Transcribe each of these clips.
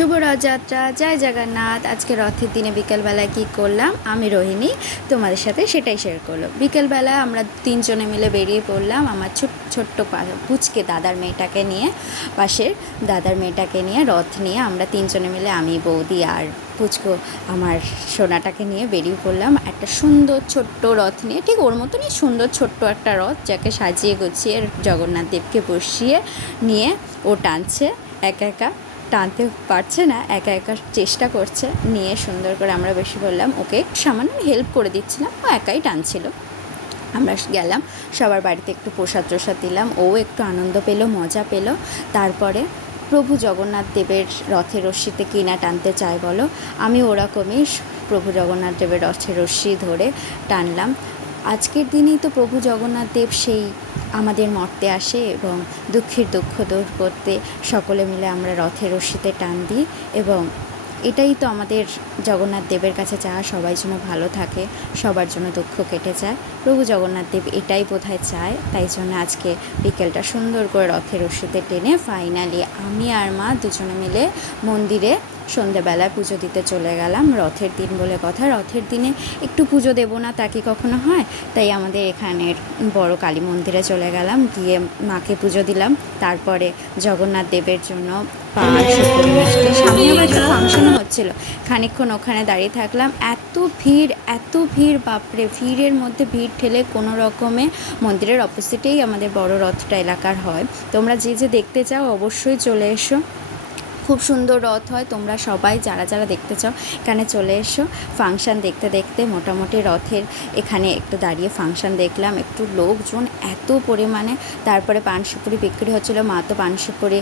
শুভ রথযাত্রা, জয় জগন্নাথ। আজকে রথের দিনে বিকেলবেলায় কী করলাম আমি রোহিণী তোমাদের সাথে সেটাই শেয়ার করলো। বিকেলবেলায় আমরা তিনজনে মিলে বেরিয়ে পড়লাম আমার ছোট্ট পুচকে দাদার মেয়েটাকে নিয়ে, পাশের দাদার মেয়েটাকে নিয়ে রথ নিয়ে আমরা তিনজনে মিলে, আমি বৌদি আর পুচকো আমার সোনাটাকে নিয়ে বেরিয়ে পড়লাম একটা সুন্দর ছোট্ট রথ নিয়ে। ঠিক ওর মতনই সুন্দর ছোট্ট একটা রথ, যাকে সাজিয়ে গুছিয়ে জগন্নাথ দেবকে বসিয়ে নিয়ে ও টানছে। একা একা টানতে পারছে না, একা একা চেষ্টা করছে নিয়ে। সুন্দর করে আমরা বেশি বললাম, ওকে সামান্য হেল্প করে দিচ্ছিলাম, ও একাই টানছিল। আমরা গেলাম, সবার বাড়িতে একটু প্রসাদ দিলাম, ও একটু আনন্দ পেল, মজা পেল। তারপরে প্রভু জগন্নাথ দেবের রথের রশ্মিতে কিনা টানতে চায় বলো, আমি ওরকমই প্রভু জগন্নাথ দেবের রথের রশ্মি ধরে টানলাম। আজকের দিনেই তো প্রভু জগন্নাথ দেব সেই আমাদের মর্তে আসে এবং দুঃখের দুঃখ দূর করতে সকলে মিলে আমরা রথের রশ্মিতে টান দিই। এবং এটাই তো আমাদের জগন্নাথ দেবের কাছে চাওয়া, সবাই যেন ভালো থাকে, সবার জন্য দুঃখ কেটে যায়। প্রভু জগন্নাথ দেব এটাই বোধহয় চায়, তাই জন্য আজকে বিকেলটা সুন্দর করে রথের রশ্মিতে টেনে ফাইনালি আমি আর মা দুজনে মিলে মন্দিরে সন্ধ্যেবেলায় পুজো দিতে চলে গেলাম। রথের দিন বলে কথা, রথের দিনে একটু পুজো দেবো না তা কি কখনো হয়? তাই আমাদের এখানের বড় কালী মন্দিরে চলে গেলাম, গিয়ে মাকে পুজো দিলাম। তারপরে জগন্নাথ দেবের জন্য সামনে আবার একটা ফাংশনও হচ্ছিল, খানিকক্ষণ ওখানে দাঁড়িয়ে থাকলাম। এত ভিড় বাপরে, ভিড়ের মধ্যে ভিড় ঠেলে কোনো রকমে মন্দিরের অপোজিটেই আমাদের বড় রথটা এলাকার হয়। তোমরা যে দেখতে চাও অবশ্যই চলে এসো, খুব সুন্দর রথ হয়। তোমরা সবাই যারা দেখতে চাও এখানে চলে এসো। ফাংশান দেখতে দেখতে মোটামুটি রথের এখানে একটু দাঁড়িয়ে ফাংশান দেখলাম, একটু লোকজন এত পরিমাণে। তারপরে পান সুপুরি বিক্রি হচ্ছিলো, মা তো পান সুপুরি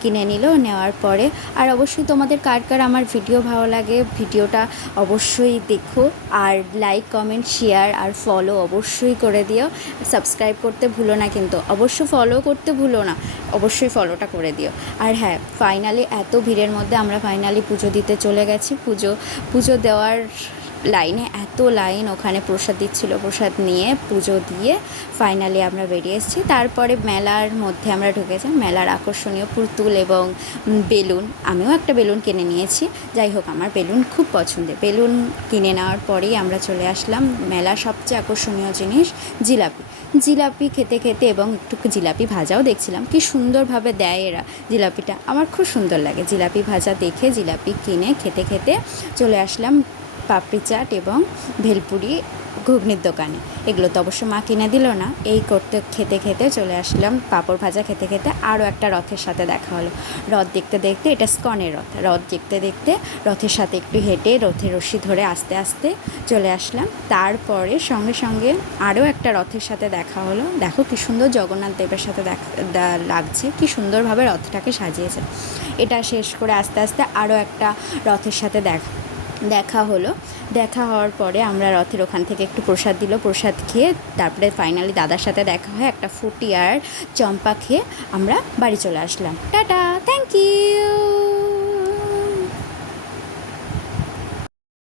কিনে নিল। নেওয়ার পরে আর অবশ্যই তোমাদের কার আমার ভিডিও ভালো লাগে ভিডিওটা অবশ্যই দেখো, আর লাইক কমেন্ট শেয়ার আর ফলো অবশ্যই করে দিও। সাবস্ক্রাইব করতে ভুলো না, কিন্তু অবশ্য ফলো করতে ভুলো না, অবশ্যই ফলোটা করে দিও। আর হ্যাঁ, ফাইনালি এত ভিড়ের মধ্যে আমরা ফাইনালি পুজো দিতে চলে গেছি। পুজো দেওয়ার লাইনে এত লাইন, ওখানে প্রসাদ দিচ্ছিলো, প্রসাদ নিয়ে পুজো দিয়ে ফাইনালি আমরা বেরিয়ে এসেছি। তারপরে মেলার মধ্যে আমরা ঢুকেছি, মেলার আকর্ষণীয় পুতুল এবং বেলুন, আমিও একটা বেলুন কিনে নিয়েছি। যাই হোক, আমার বেলুন খুব পছন্দের। বেলুন কিনে নেওয়ার পরেই আমরা চলে আসলাম মেলার সবচেয়ে আকর্ষণীয় জিনিস জিলাপি খেতে এবং একটু জিলাপি ভাজাও দেখছিলাম, কি সুন্দরভাবে দেয় এরা জিলাপিটা, আমার খুব সুন্দর লাগে। জিলাপি ভাজা দেখে জিলাপি কিনে খেতে চলে আসলাম পাপড়ি চাট এবং ভেলপুরি ঘুগনির দোকানে। এগুলো তো অবশ্য মা কিনে দিল না, এই করতে খেতে চলে আসলাম পাঁপড় ভাজা খেতে। আরও একটা রথের সাথে দেখা হলো। রথ দেখতে এটা স্কনের রথ দেখতে রথের সাথে একটু হেঁটে রথের রশ্মি ধরে আস্তে আস্তে চলে আসলাম। তারপরে সঙ্গে আরও একটা রথের সাথে দেখা হলো। দেখো কি সুন্দর জগন্নাথ দেবের সাথে লাগছে, কি সুন্দরভাবে রথটাকে সাজিয়েছে। এটা শেষ করে আস্তে আস্তে আরও একটা রথের সাথে দেখা হলো। দেখা হওয়ার পরে আমরা রথের ওখান থেকে একটু প্রসাদ দিল, প্রসাদ খেয়ে তারপরে ফাইনালি দাদার সাথে দেখা হয়, একটা ফুটি আর চম্পা খেয়ে আমরা বাড়ি চলে আসলাম। Tata, thank you.